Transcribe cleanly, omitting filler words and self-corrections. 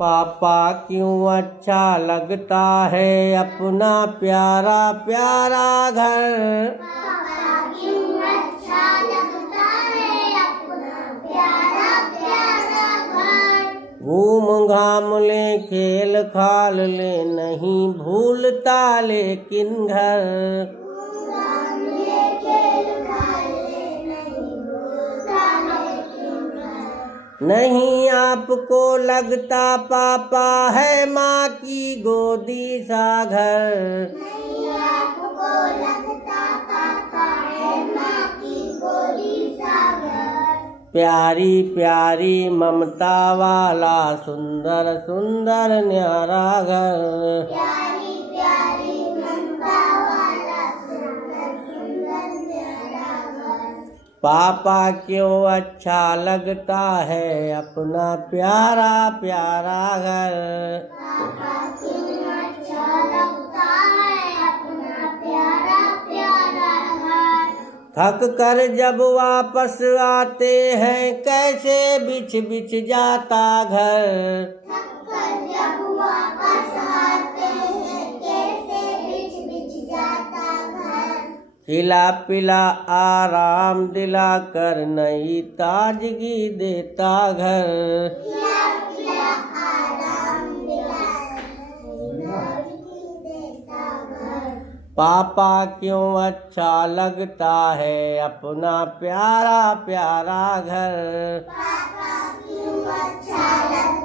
पापा क्यों अच्छा लगता है अपना प्यारा प्यारा घर। पापा क्यों अच्छा लगता है अपना प्यारा प्यारा घर। घूम घाम ले खेल खाल ले नहीं भूलता लेकिन घर। नहीं आपको लगता पापा है माँ की गोदी सा घर। नहीं आपको लगता पापा है माँ की गोदी सा घर। प्यारी प्यारी ममता वाला सुंदर सुंदर न्यारा घर। प्यारी प्यारी ममता वाला सुंदर सुंदर न्यारा घर। पापा क्यों अच्छा लगता है अपना प्यारा प्यारा घर। पापा क्यों अच्छा लगता है अपना प्यारा प्यारा घर। थक कर जब वापस आते हैं कैसे बिछ बिछ जाता घर। थक कर जब वापस आते हैं कैसे बिछ बिछ जाता घर। खिला पिला आराम दिला कर नई ताजगी देता घर। खिला पिला आराम दिला नई ताजगी देता घर। पापा क्यों अच्छा लगता है अपना प्यारा प्यारा घर। पापा क्यों अच्छा लगता